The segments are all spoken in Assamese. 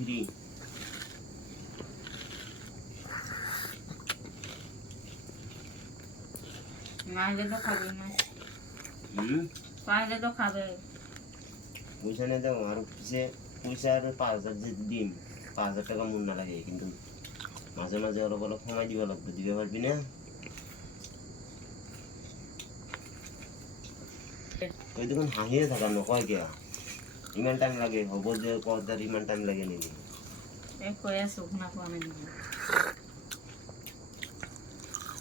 ফ্রি নাহলে তো খাবে না হুম পাইলে তো খাবে পয়সা না দাও আর পিছে পয়সা আর 5,000 যে দিন 5,000 টাকা মূল না লাগে কিন্তু মাঝে মাঝে অলপ অলপ সময় দিবা লাগবে দিতে পারবি না ওই দেখুন হাসিয়ে থাকা নকয় কে ইমান টাইম লাগে হব যে কদার ইমান টাইম লাগে নাকি কই আছো না কোনে দিব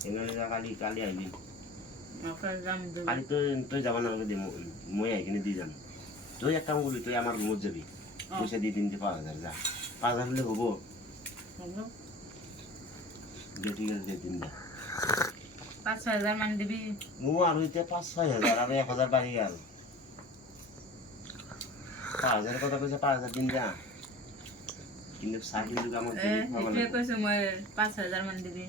এখানে কালি কালি আইবি ওকে জাম দেব কালি তো তুই যাবা না দে মই এখানে দিয়ে যান তুই এক কাম করবি তুই আমার রুমত যাবি পয়সা দিয়ে দিন 5,000 যা 5,000 হলে হবো হলো দে ঠিক আছে দিন দে 5,000 মান দিবি ও আর হইতে 5-6,000 আর 1,000 বাড়ি গেল 5,000 কথা কইছে 5,000 দিন যা কিন্তু সাইকেল যুগ আমার এ কইছে মই 5,000 মান দিবি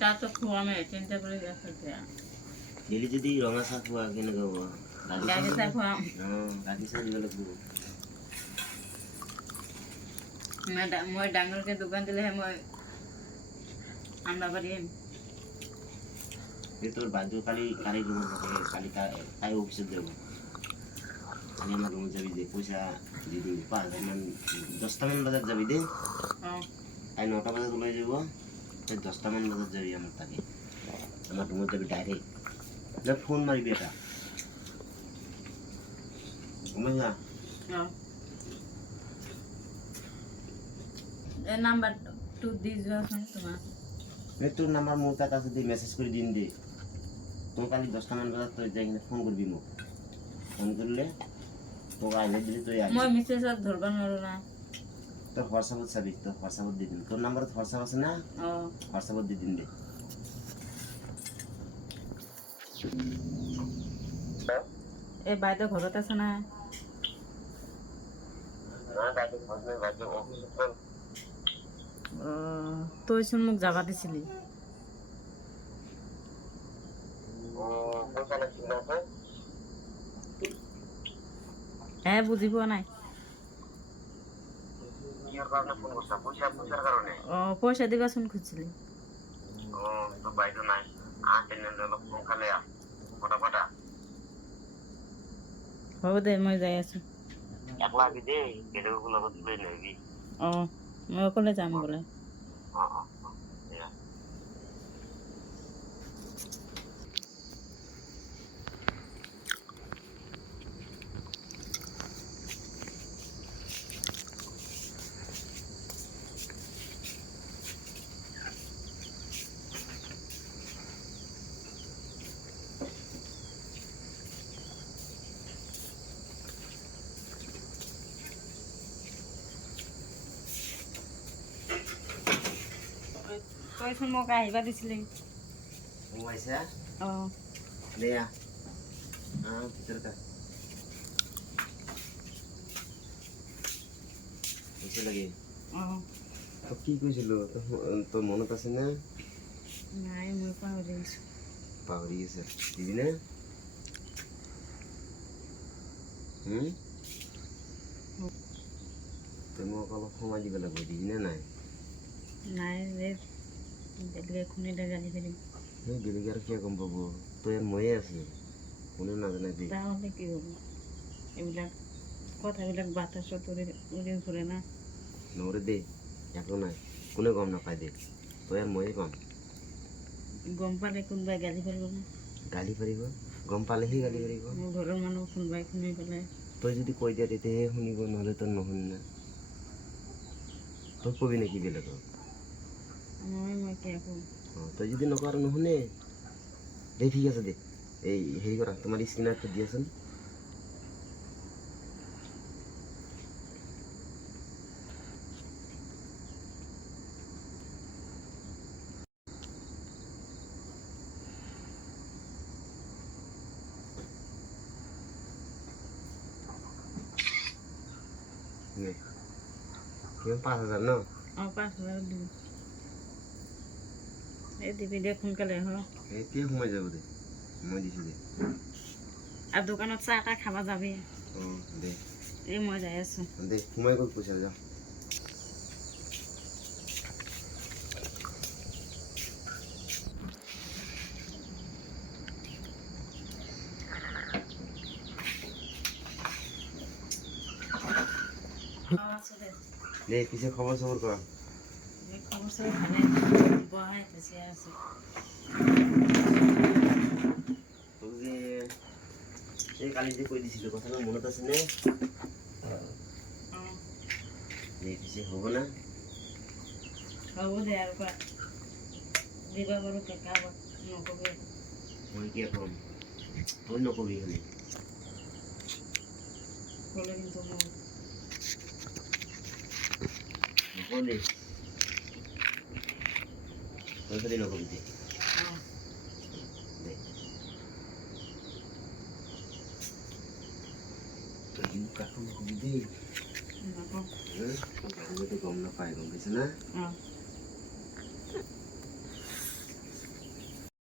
তা তো খুয়ামে চিন্তা করে রাখতে ডেলি যদি রঙা শাক খোয়া কেন খাবো গাড়ি চা খুয়াম গাড়ি শাক দিলে লাগবো মই ডাঙরকে দোকান দিলে মই আন্ডা বাড়ি ये तो बाजू खाली खाली रूम থাকে খালি তাই অফিসে দেব আমি আমার রুমে যাবি দে পয়সা দিয়ে দিবি 5,000 মান 10টা মান বাজার যাবি দে তাই 9টা বাজার চলে যাব তাই 10টা মান বাজার যাবি আমার তাকে আমার রুমে যাবি ডাইরেক্ট না ফোন মারবি এটা ঘুমে যা এ নাম্বার টু দিস তোমার তোর নাম্বার মোর কাছে দিয়ে মেসেজ করে দিন দে তুই কালি 10টা মান বাজার তুই যাই ফোন করবি মোক ফোন করলে তোকে আইলে দিলে তুই আসবি মই মেসেজ আর ধরবার নরো না তোর হোয়াটসঅ্যাপত চাবি তোর হোয়াটসঅ্যাপত দি দিন তোর নাম্বারত হোয়াটসঅ্যাপ আছে না হোয়াটসঅ্যাপত দি দিন দে এ বাইদে ঘরত আছে না বাইদে ঘর নাই বাইদে অফিসত গ'ল তই চোন মোক যাবা দিছিলি পইচা লাগিছিল না হে বুঝি পোৱা নাই কিহৰ কাৰণে ফোন কৰিছা পইচাৰ কাৰণে পইচা দিবাচোন খুজিছিলি তো বাইদেউ নাই তেনেহ'লে অলপ সোনকালে ফটাফটা হ'ব দে মই যাই আছো একলা আহিবি দেই বেলেগকো লগত লৈ নাহিবি মই অকলে যাম বোলে তইচোন মোক আহিবা দিছিলি সোমাইছা দেয়া ভিতৰতে পইচা লাগে তই কি কৈছিলো তোৰ মনত আছে না নাই মই পাহৰি গৈছো পাহৰি গৈছে দিবি না তই মোক অলপ সময় দিব লাগিব দিবি না নাই নাই রে বেলেগে খুনিলে গালি দিম বেলেগে আৰু কিয় গম পাব তই আৰু ময়ে আছে কোনেও নাজানে দে তাহলে কি হ'ব এইবিলাক কথাবিলাক বাতাসত উৰি ফুৰে না নৰে দে একো নাই কোনে গম নাপায় দে তই আৰু ময়ে পাম গম পালে কোনোবাই গালি পাৰিব না গালি পাৰিব গম পালেহে গালি পাৰিব মোৰ ঘৰৰ মানুহ কোনোবাই শুনি পেলাই তই যদি কৈ দিয়া তেতিয়াহে শুনিব নহ'লে তই নুশুনি না তই কবি নেকি বেলেগক মই কি কম তই যদি নকওঁ আৰু নুশুনে দে ঠিক আছে দে এই হেৰি কৰা তোমাৰ স্কেনাৰটো দিয়াচোন কিমান 5,000 ন 5,000 দিবি এই দিবি দে সোনকালে এতিয়া সোমাই যাব দে মই দিছোঁ দে আৰু দোকানত চাহ তাহ খাব যাবি অঁ দে এই মই যাই আছোঁ দে সোমাই গ'ল পইচা যাওঁ দে পিছে খবৰ চবৰ কৰা খবৰ চবৰ ভালে বহাই বেছি আছে তোক যে এই কালি যে কৈ দিছিলোঁ কথাটো মনত আছেনে অঁ দে পিছে হ'ব না হ'ব দে আৰু কোৱা দিবা বাৰু কেঁকা নকবি মই কিয় ক'ম তই নকবি খালি ক'লে কিন্তু মোৰ নকবি তই খালি নকবি দে অঁ দে তই কিন্তু কাকো নকবি দেই নকওঁ তোৰ গম নাপায় গম পাইছ না অঁ